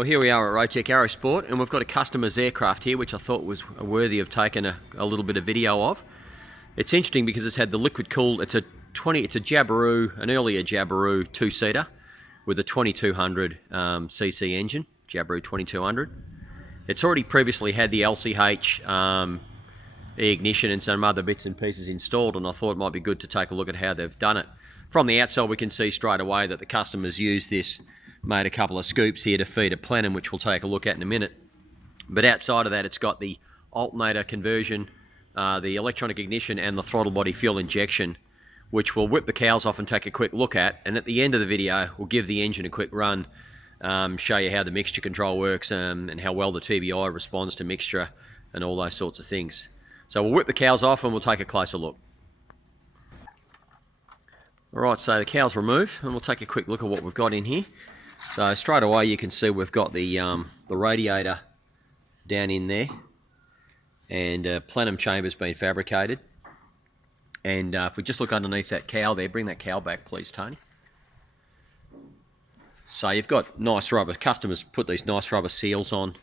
Well, here we are at Rotec Aerosport, and we've got a customer's aircraft here, which I thought was worthy of taking a little bit of video of. It's interesting because it's had the liquid cooled. It's a Jabiru, an earlier Jabiru two-seater with a 2200 cc engine, Jabiru 2200. It's already previously had the LCH ignition and some other bits and pieces installed, and I thought it might be good to take a look at how they've done it. From the outside, we can see straight away that the customers used this, made a couple of scoops here to feed a plenum, which we'll take a look at in a minute. But outside of that, it's got the alternator conversion, the electronic ignition, and the throttle body fuel injection, which we'll whip the cows off and take a quick look at. And at the end of the video, we'll give the engine a quick run, show you how the mixture control works, and how well the TBI responds to mixture and all those sorts of things. So we'll whip the cows off and we'll take a closer look. Alright, so the cow's removed, and we'll take a quick look at what we've got in here. So straight away you can see we've got the radiator down in there, and plenum chamber's been fabricated. And if we just look underneath that cowl there, bring that cowl back please, Tony. So you've got nice rubber, customers put these nice rubber seals on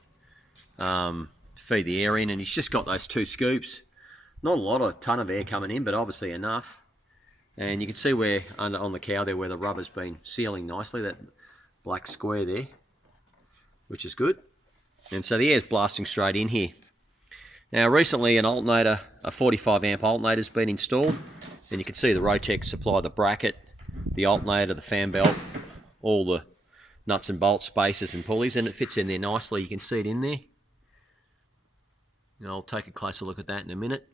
to feed the air in, and he's just got those two scoops. Not a ton of air coming in, but obviously enough. And you can see where on the cowl there where the rubber's been sealing nicely, that black square there, which is good. And so the air's blasting straight in here. Now recently an alternator, a 45 amp alternator has been installed, and you can see the Rotec supply the bracket, the alternator, the fan belt, all the nuts and bolts, spacers and pulleys, and it fits in there nicely. You can see it in there. And I'll take a closer look at that in a minute.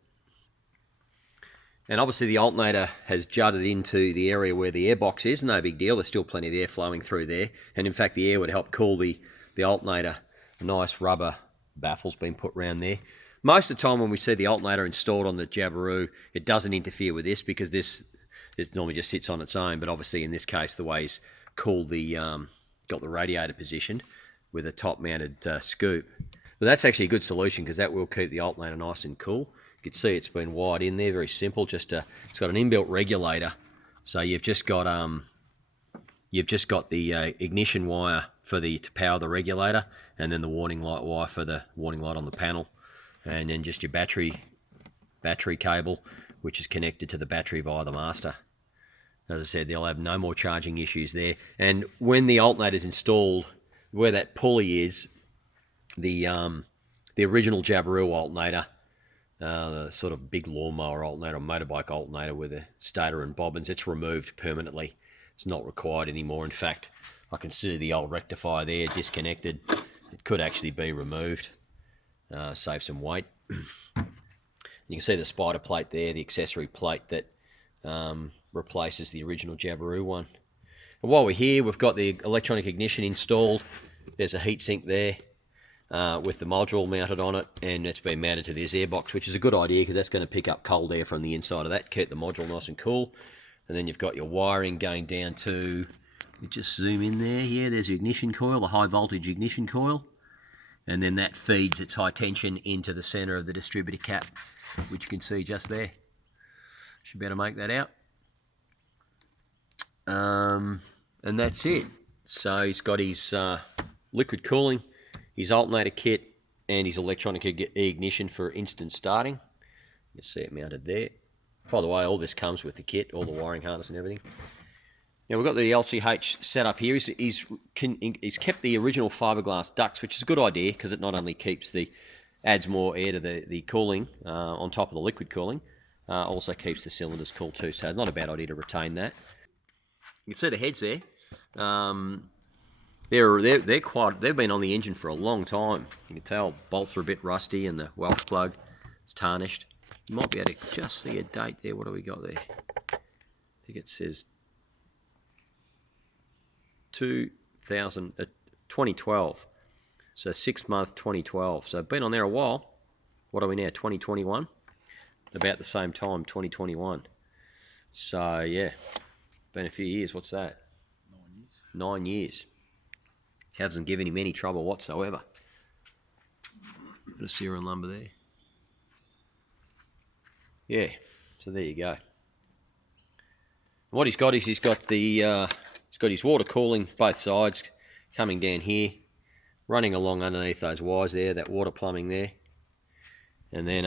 And obviously the alternator has jutted into the area where the airbox is. No big deal, there's still plenty of air flowing through there. And in fact the air would help cool the alternator. A nice rubber baffle's been put around there. Most of the time when we see the alternator installed on the Jabiru, it doesn't interfere with this, because this normally just sits on its own. But obviously in this case, the way he's cooled got the radiator positioned with a top mounted scoop. But that's actually a good solution, because that will keep the alternator nice and cool. You can see it's been wired in there, very simple. It's got an inbuilt regulator, so you've just got the ignition wire to power the regulator, and then the warning light wire for the warning light on the panel, and then just your battery cable, which is connected to the battery via the master. As I said, they'll have no more charging issues there. And when the alternator is installed, where that pulley is, the original Jabiru alternator, the sort of big lawnmower alternator, motorbike alternator with a stator and bobbins, it's removed permanently. It's not required anymore. In fact, I can see the old rectifier there disconnected. It could actually be removed, save some weight. You can see the spider plate there, the accessory plate that replaces the original Jabiru one. And while we're here, we've got the electronic ignition installed. There's a heatsink there, with the module mounted on it, and it's been mounted to this airbox, which is a good idea because that's going to pick up cold air from the inside of that, keep the module nice and cool. And then you've got your wiring going down to, you just zoom in there, yeah, there's the ignition coil, the high voltage ignition coil, and then that feeds its high tension into the center of the distributor cap, which you can see just there. Should be able to make that out. And that's it. So he's got his liquid cooling, his alternator kit, and his electronic ignition for instant starting. You see it mounted there. By the way, all this comes with the kit, all the wiring harness and everything. Now we've got the LCH set up here. He's kept the original fiberglass ducts, which is a good idea because it not only adds more air to the cooling on top of the liquid cooling, also keeps the cylinders cool too. So it's not a bad idea to retain that. You can see the heads there. They've been on the engine for a long time. You can tell bolts are a bit rusty and the Welsh plug is tarnished. You might be able to just see a date there. What do we got there? I think it says 2012. So 6 month 2012. So been on there a while. What are we now? 2021? About the same time, 2021. So yeah, been a few years. What's that? 9 years. Hasn't given him any trouble whatsoever. Bit of serial number there. Yeah, so there you go. What he's got is he's got his water cooling both sides coming down here. running along underneath those wires there, that water plumbing there. And then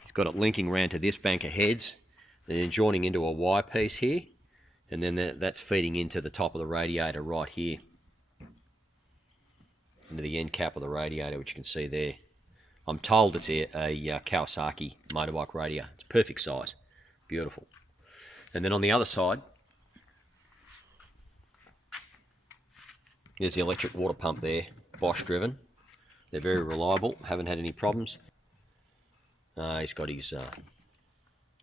it's got it linking round to this bank of heads, and then joining into a Y piece here, and then that's feeding into the top of the radiator right here, into the end cap of the radiator, which you can see there. I'm told it's a Kawasaki motorbike radiator. It's perfect size, beautiful. And then on the other side, there's the electric water pump there, Bosch driven. They're very reliable, haven't had any problems. He's got his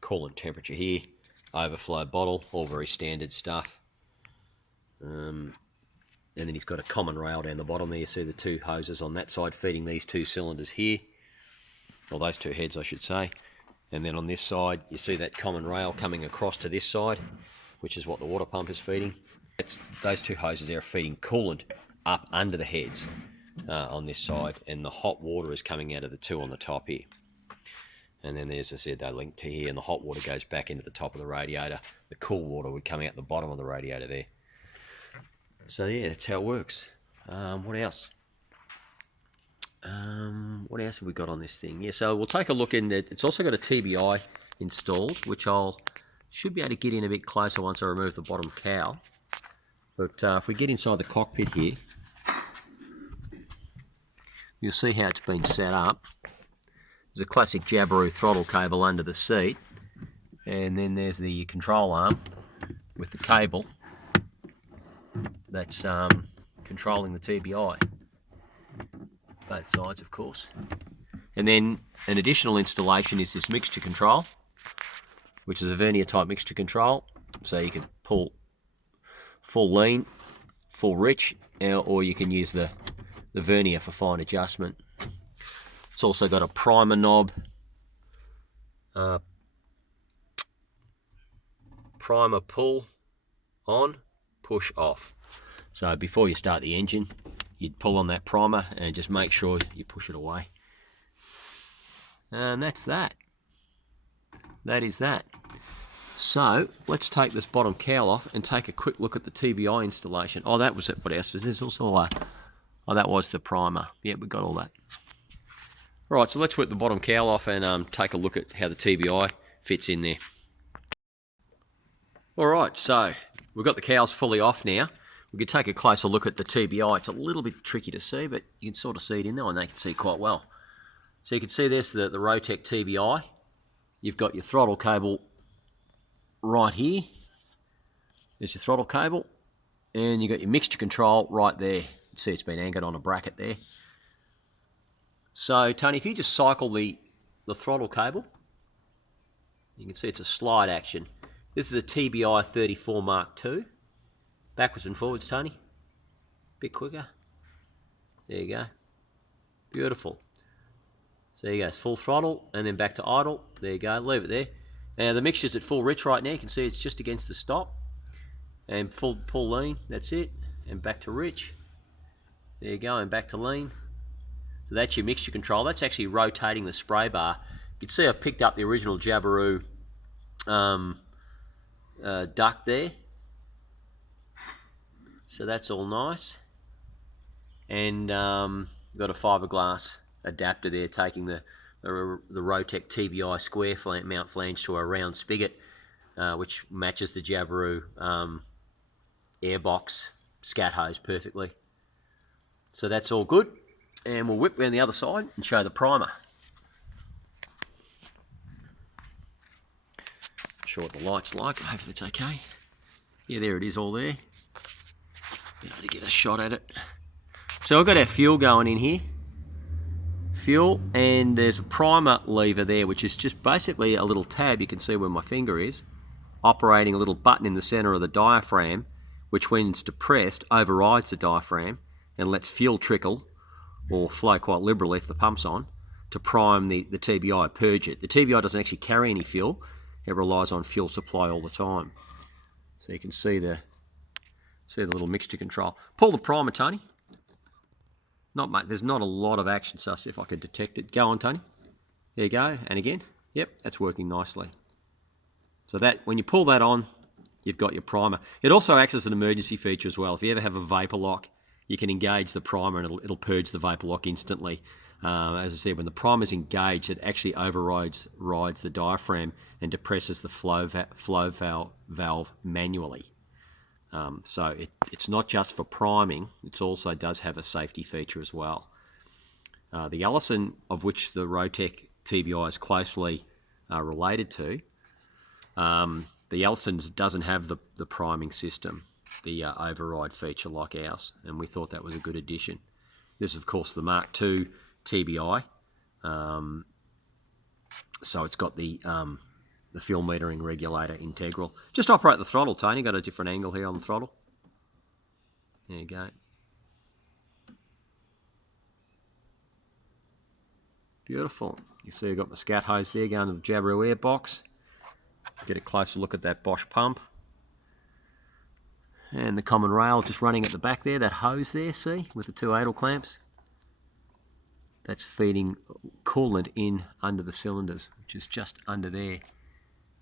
coolant temperature here, overflow bottle, all very standard stuff. And then he's got a common rail down the bottom there. You see the two hoses on that side feeding these two cylinders here, or those two heads I should say. And then on this side you see that common rail coming across to this side, which is what the water pump is feeding. Those two hoses there are feeding coolant up under the heads on this side, and the hot water is coming out of the two on the top here. And then as I said, they link to here, and the hot water goes back into the top of the radiator. The cool water would come out the bottom of the radiator there. So yeah, that's how it works. What else? What else have we got on this thing? Yeah, so we'll take a look in it. It's also got a TBI installed, which should be able to get in a bit closer once I remove the bottom cowl. But if we get inside the cockpit here, you'll see how it's been set up. There's a classic Jabiru throttle cable under the seat, and then there's the control arm with the cable that's controlling the TBI. Both sides, of course. And then an additional installation is this mixture control, which is a vernier type mixture control. So you can pull full lean, full rich, or you can use the vernier for fine adjustment. It's also got a primer knob, primer pull on, push off. So before you start the engine, you'd pull on that primer and just make sure you push it away. And that's that. That is that. So let's take this bottom cowl off and take a quick look at the TBI installation. Oh, that was it. What else? There's also oh, that was the primer. Yeah, we got all that. All right, so let's whip the bottom cowl off and take a look at how the TBI fits in there. All right, so we've got the cowls fully off now. We could take a closer look at the TBI. It's a little bit tricky to see, but you can sort of see it in there, and they can see quite well. So you can see there's the Rotec TBI. You've got your throttle cable right here. There's your throttle cable, and you've got your mixture control right there. You can see it's been anchored on a bracket there. So, Tony, if you just cycle the throttle cable, you can see it's a slide action. This is a TBI 34 Mark II. Backwards and forwards, Tony. Bit quicker. There you go. Beautiful. So there you go. It's full throttle, and then back to idle. There you go. Leave it there. Now, the mixture's at full rich right now. You can see it's just against the stop. And full pull lean. That's it. And back to rich. There you go. And back to lean. So that's your mixture control. That's actually rotating the spray bar. You can see I've picked up the original Jabiru duct there. So that's all nice. And got a fiberglass adapter there, taking the Rotec TBI square mount flange to a round spigot, which matches the Jabiru airbox scat hose perfectly. So that's all good. And we'll whip around the other side and show the primer. Not sure what the light's like. Hopefully it's okay. Yeah, there it is all there. Be able to get a shot at it. So I've got our fuel going in here. Fuel, and there's a primer lever there, which is just basically a little tab. You can see where my finger is, operating a little button in the center of the diaphragm, which when it's depressed overrides the diaphragm and lets fuel trickle or flow quite liberally if the pump's on, to prime the TBI, purge it. The TBI doesn't actually carry any fuel. It relies on fuel supply all the time. So you can see the little mixture control. Pull the primer, Tony. Not much. There's not a lot of action, so I'll see if I can detect it. Go on, Tony. There you go. And again. Yep, that's working nicely. So that when you pull that on, you've got your primer. It also acts as an emergency feature as well. If you ever have a vapor lock you can engage the primer and it'll purge the vapor lock instantly. As I said, when the primer's engaged, it actually rides the diaphragm and depresses the flow valve manually. So it's not just for priming, it also does have a safety feature as well. The Allison, of which the Rotec TBI is closely related to, the Allison's doesn't have the priming system, the override feature like ours, and we thought that was a good addition. This is, of course, the Mark II TBI, so it's got the fuel metering regulator integral. Just operate the throttle, Tony. Got a different angle here on the throttle. There you go. Beautiful. You see I've got my scat hose there going to the Jabiru air box. Get a closer look at that Bosch pump. And the common rail just running at the back there, that hose there, see, with the 2 idle clamps. That's feeding coolant in under the cylinders, which is just under there.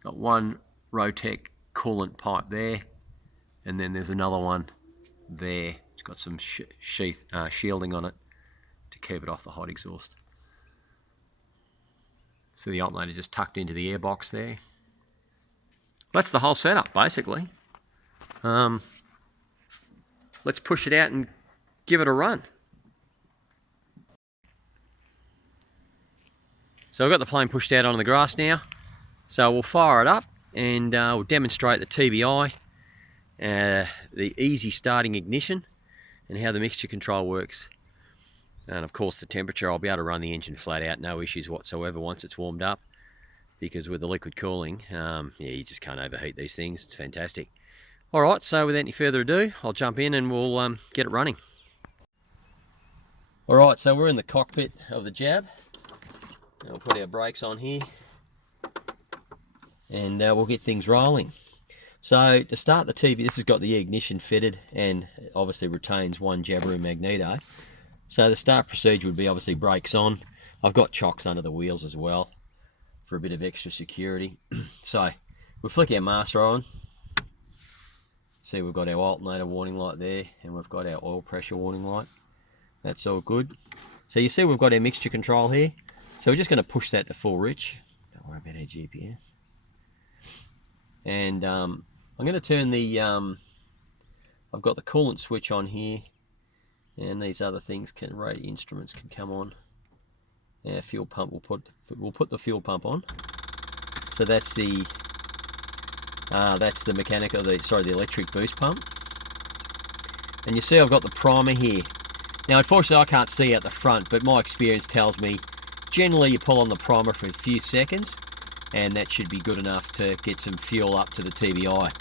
Got one Rotec coolant pipe there, and then there's another one there. It's got some shielding on it to keep it off the hot exhaust. So the alternator just tucked into the airbox there. That's the whole setup, basically. Let's push it out and give it a run. So I've got the plane pushed out onto the grass now. So we'll fire it up and we'll demonstrate the TBI, the easy starting ignition, and how the mixture control works. And of course the temperature, I'll be able to run the engine flat out, no issues whatsoever once it's warmed up, because with the liquid cooling, yeah, you just can't overheat these things. It's fantastic. Alright, so without any further ado, I'll jump in and we'll get it running. Alright, so we're in the cockpit of the Jab. We'll put our brakes on here and we'll get things rolling. So to start the TB, this has got the ignition fitted and obviously retains one Jabiru magneto. So the start procedure would be obviously brakes on. I've got chocks under the wheels as well for a bit of extra security. So we'll flick our master on. See, we've got our alternator warning light there, and we've got our oil pressure warning light. That's all good. So you see we've got our mixture control here. So we're just going to push that to full rich. Don't worry about our GPS. And I'm going to turn the, I've got the coolant switch on here, and these other things, radio instruments can come on. Our fuel pump, we'll put the fuel pump on. So that's the mechanical, the electric boost pump. And you see I've got the primer here. Now unfortunately I can't see out the front, but my experience tells me generally you pull on the primer for a few seconds and that should be good enough to get some fuel up to the TBI.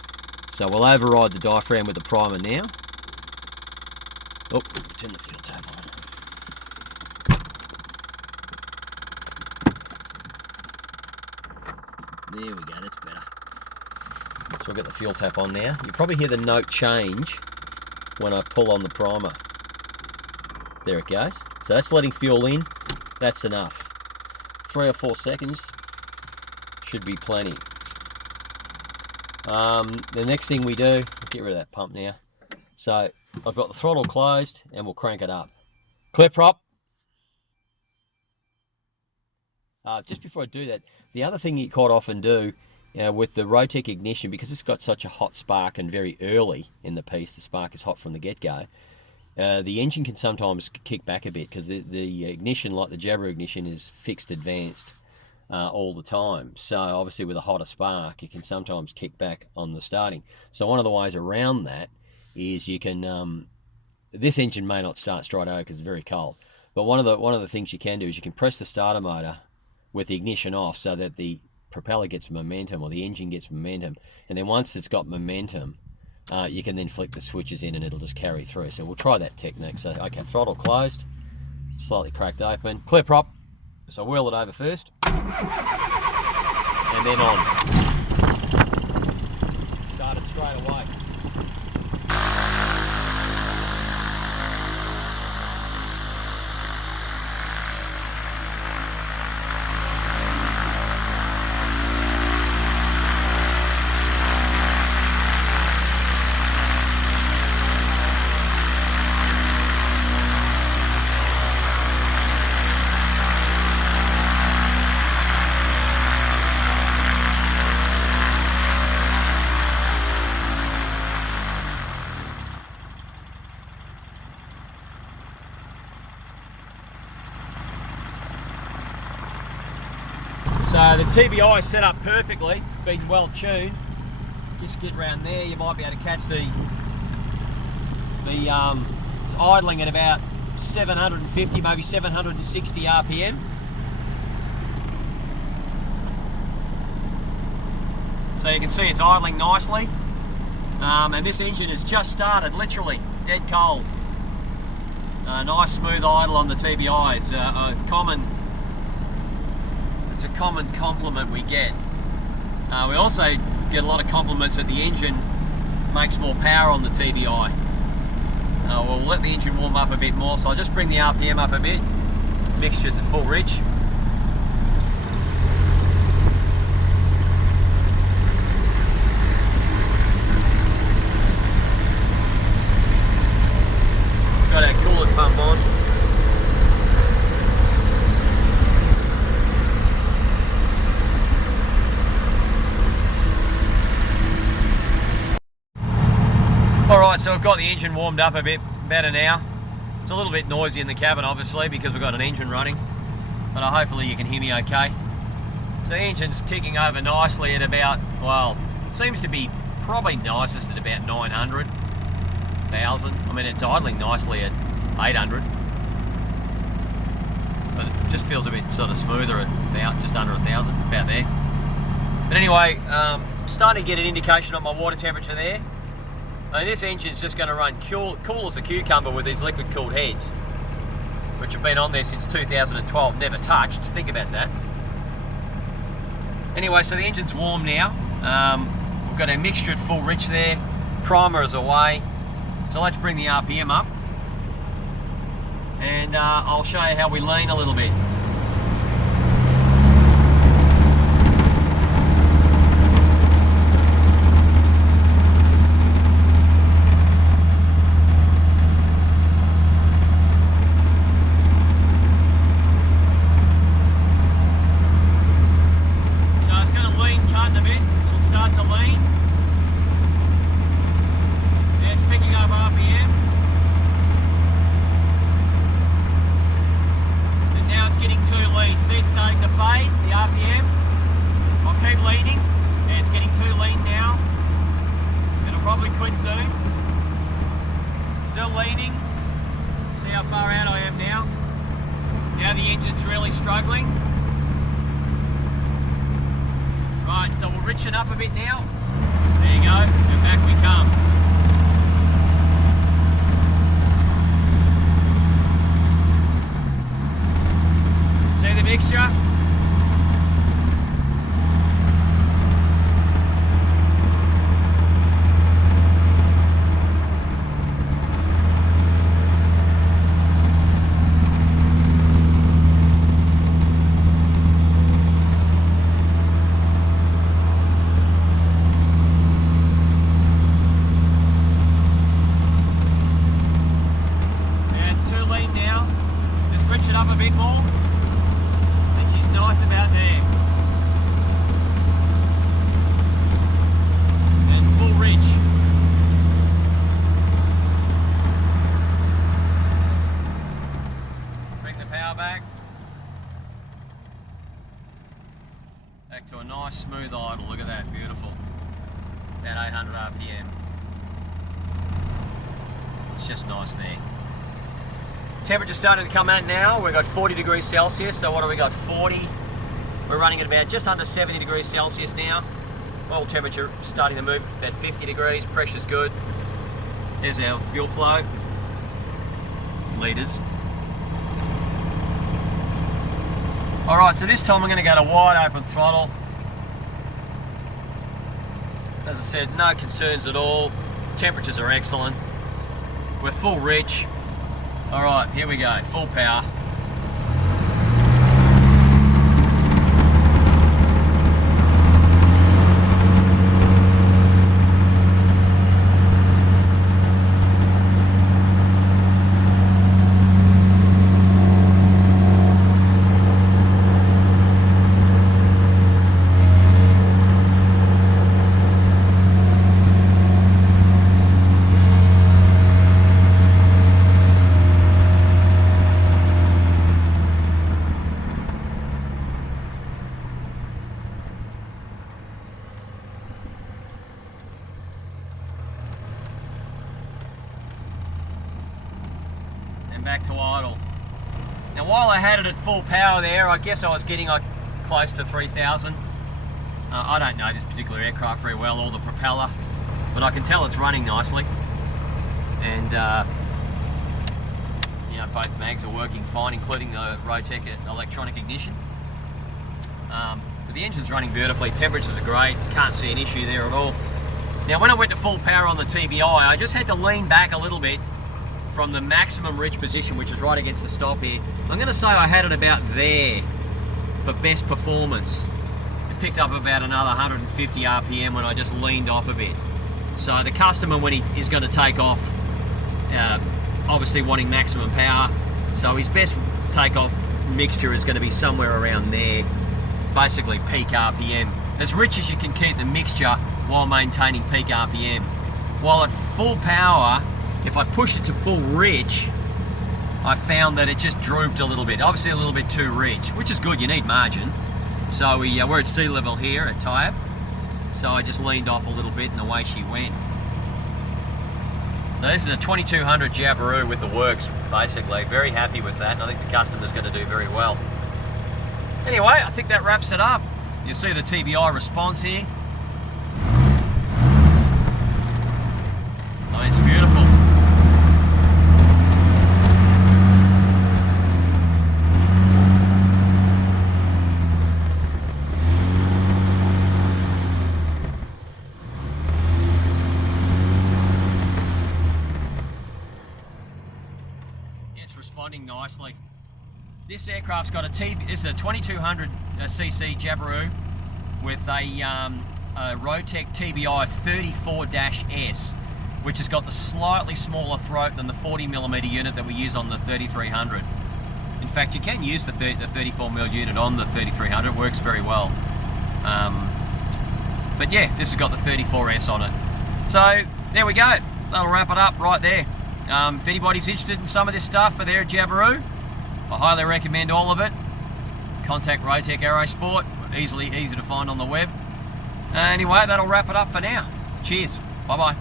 So we'll override the diaphragm with the primer now. Oh, turn the fuel tap on. There we go, that's better. So we've got the fuel tap on now. You probably hear the note change when I pull on the primer. There it goes. So that's letting fuel in. That's enough. 3 or 4 seconds should be plenty. The next thing we do, get rid of that pump now. So I've got the throttle closed and we'll crank it up. Clear prop. Just before I do that, the other thing you quite often do with the Rotec ignition, because it's got such a hot spark and very early in the piece, the spark is hot from the get-go, the engine can sometimes kick back a bit because the ignition, like the Jabiru ignition, is fixed advanced all the time. So obviously with a hotter spark, it can sometimes kick back on the starting. So one of the ways around that is you can, this engine may not start straight away because it's very cold, but one of the things you can do is you can press the starter motor with the ignition off so that the propeller gets momentum, or the engine gets momentum, and then once it's got momentum, you can then flick the switches in and it'll just carry through. So we'll try that technique. So okay, throttle closed, slightly cracked open, clear prop. So I'll wheel it over first, and then on. Started straight away. So the TBI is set up perfectly, been well tuned. Just get around there, you might be able to catch it's idling at about 750, maybe 760 RPM. So you can see it's idling nicely. And this engine has just started, literally, dead cold. Nice smooth idle on the TBI is it's a common compliment we get. We also get a lot of compliments that the engine makes more power on the TBI. We'll let the engine warm up a bit more, so I'll just bring the RPM up a bit. Mixture's at full reach. Got our coolant pump on. Alright, so I've got the engine warmed up a bit better now. It's a little bit noisy in the cabin obviously because we've got an engine running, but hopefully you can hear me okay. So the engine's ticking over nicely at about, well, seems to be probably nicest at about 900, 1000. I mean, it's idling nicely at 800. But it just feels a bit sort of smoother at just under 1000, about there. But anyway, starting to get an indication on my water temperature there. And this engine's just going to run cool as a cucumber with these liquid cooled heads, which have been on there since 2012, never touched. Just think about that. Anyway, so the engine's warm now. We've got our mixture at full reach there. Primer is away. So let's bring the RPM up. And I'll show you how we lean a little bit. So we'll rich it up a bit now. There you go, and back we come. See the mixture? Up a bit more, and she's nice about there. And full reach. Bring the power back to a nice smooth idle. Look at that, beautiful. About 800 RPM. It's just nice there. Temperature's starting to come out now. We've got 40 degrees Celsius, so what have we got? 40. We're running at about just under 70 degrees Celsius now. Oil temperature starting to move about 50 degrees, pressure's good. There's our fuel flow. Litres. Alright, so this time I'm going to go to wide open throttle. As I said, no concerns at all. Temperatures are excellent. We're full reach. Alright, here we go, full power. back to idle. Now while I had it at full power there, I guess I was getting close to 3,000. I don't know this particular aircraft very well, or the propeller, but I can tell it's running nicely. And you know, both mags are working fine, including the Rotec electronic ignition. But the engine's running beautifully, temperatures are great, can't see an issue there at all. Now when I went to full power on the TBI, I just had to lean back a little bit from the maximum reach position, which is right against the stop here. I'm going to say I had it about there for best performance. It picked up about another 150 RPM when I just leaned off a bit. So the customer, when he is going to take off, obviously wanting maximum power, so his best takeoff mixture is going to be somewhere around there, basically peak RPM. As rich as you can keep the mixture while maintaining peak RPM. While at full power, if I push it to full rich, I found that it just drooped a little bit. Obviously a little bit too rich, which is good, you need margin. So we're at sea level here at Tyab. So I just leaned off a little bit and away she went. So this is a 2200 Jabiru with the works, basically. Very happy with that, and I think the customer's going to do very well. Anyway, I think that wraps it up. You see the TBI response here. Oh, it's beautiful. It's responding nicely. This aircraft's got this is a 2200 cc Jabiru with a Rotec TBI 34-S, which has got the slightly smaller throat than the 40mm unit that we use on the 3300. In fact, you can use the 34mm unit on the 3300, it works very well. But yeah, this has got the 34S on it. So there we go, that'll wrap it up right there. If anybody's interested in some of this stuff for their Jabiru, I highly recommend all of it. Contact Rotec Aerosport, easy to find on the web. Anyway, that'll wrap it up for now. Cheers, bye-bye.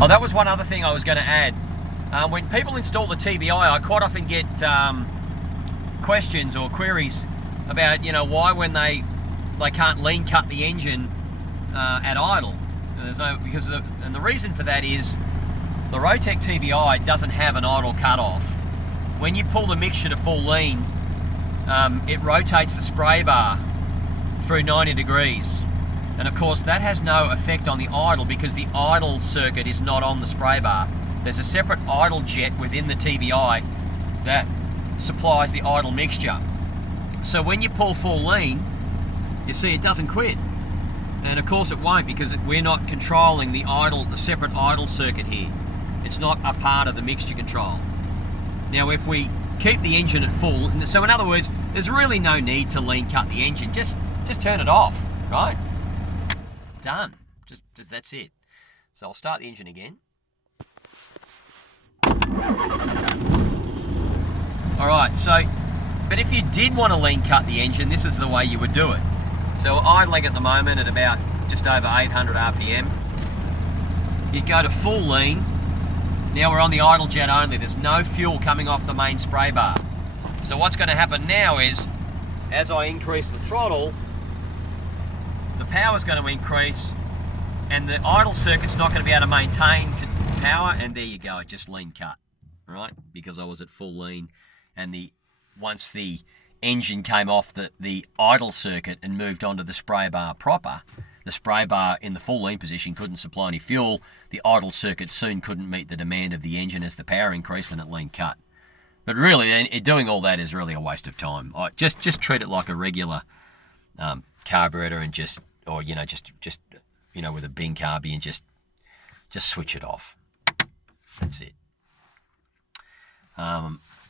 Oh, that was one other thing I was going to add. When people install the TBI, I quite often get questions or queries about, you know, why when they can't lean cut the engine at idle. And the reason for that is the Rotec TBI doesn't have an idle cutoff. When you pull the mixture to full lean, it rotates the spray bar through 90 degrees. And of course that has no effect on the idle because the idle circuit is not on the spray bar. There's a separate idle jet within the TBI that supplies the idle mixture. So when you pull full lean, you see it doesn't quit. And of course it won't because we're not controlling the separate idle circuit here. It's not a part of the mixture control. Now if we keep the engine at full, so in other words, there's really no need to lean cut the engine, just turn it off, right? Done, just that's it. So I'll start the engine again. All right, so, but if you did want to lean cut the engine, this is the way you would do it. So idling at the moment at about just over 800 RPM. You go to full lean. Now we're on the idle jet only. There's no fuel coming off the main spray bar. So what's going to happen now is, as I increase the throttle, the power's going to increase and the idle circuit's not going to be able to maintain power, and there you go, it just lean cut, right? Because I was at full lean, and once the engine came off the idle circuit and moved onto the spray bar proper, the spray bar in the full lean position couldn't supply any fuel. The idle circuit soon couldn't meet the demand of the engine as the power increased, and it lean cut. But really, doing all that is really a waste of time. Just treat it like a regular carburetor, and just with a Bing carby, and just switch it off. That's it.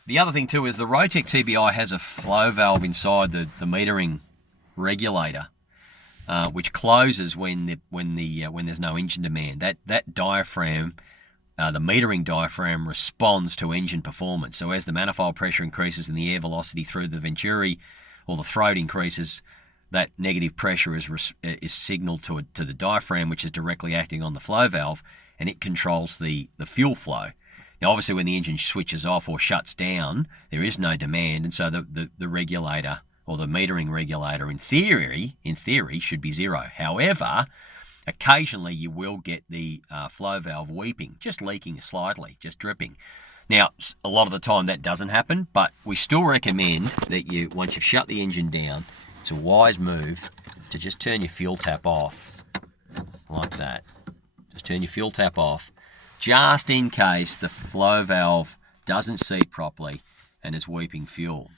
The other thing too is the Rotec TBI has a flow valve inside the metering regulator, which closes when there's no engine demand. That diaphragm, the metering diaphragm, responds to engine performance. So as the manifold pressure increases and the air velocity through the venturi or the throat increases, that negative pressure is signaled to the diaphragm, which is directly acting on the flow valve, and it controls the fuel flow. Now, obviously, when the engine switches off or shuts down, there is no demand, and so the regulator or the metering regulator, in theory, should be zero. However, occasionally you will get the flow valve weeping, just leaking slightly, just dripping. Now, a lot of the time that doesn't happen, but we still recommend that once you've shut the engine down, it's a wise move to just turn your fuel tap off, like that. Just turn your fuel tap off, just in case the flow valve doesn't seat properly and is weeping fuel.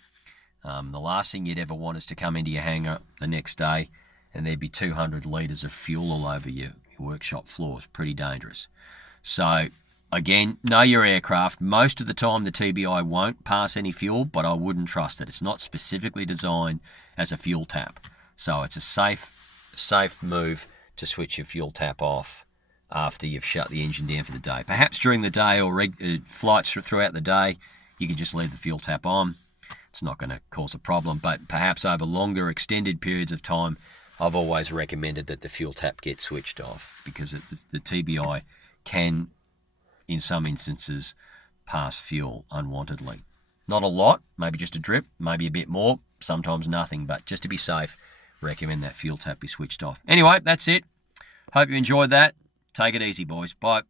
The last thing you'd ever want is to come into your hangar the next day and there'd be 200 litres of fuel all over your workshop floor. It's pretty dangerous. So, again, know your aircraft. Most of the time the TBI won't pass any fuel, but I wouldn't trust it. It's not specifically designed as a fuel tap. So it's a safe move to switch your fuel tap off after you've shut the engine down for the day. Perhaps during the day or flights throughout the day, you can just leave the fuel tap on. It's not going to cause a problem, but perhaps over longer extended periods of time, I've always recommended that the fuel tap get switched off, because the TBI can, in some instances, pass fuel unwantedly. Not a lot, maybe just a drip, maybe a bit more, sometimes nothing, but just to be safe, recommend that fuel tap be switched off. Anyway, that's it. Hope you enjoyed that. Take it easy, boys. Bye.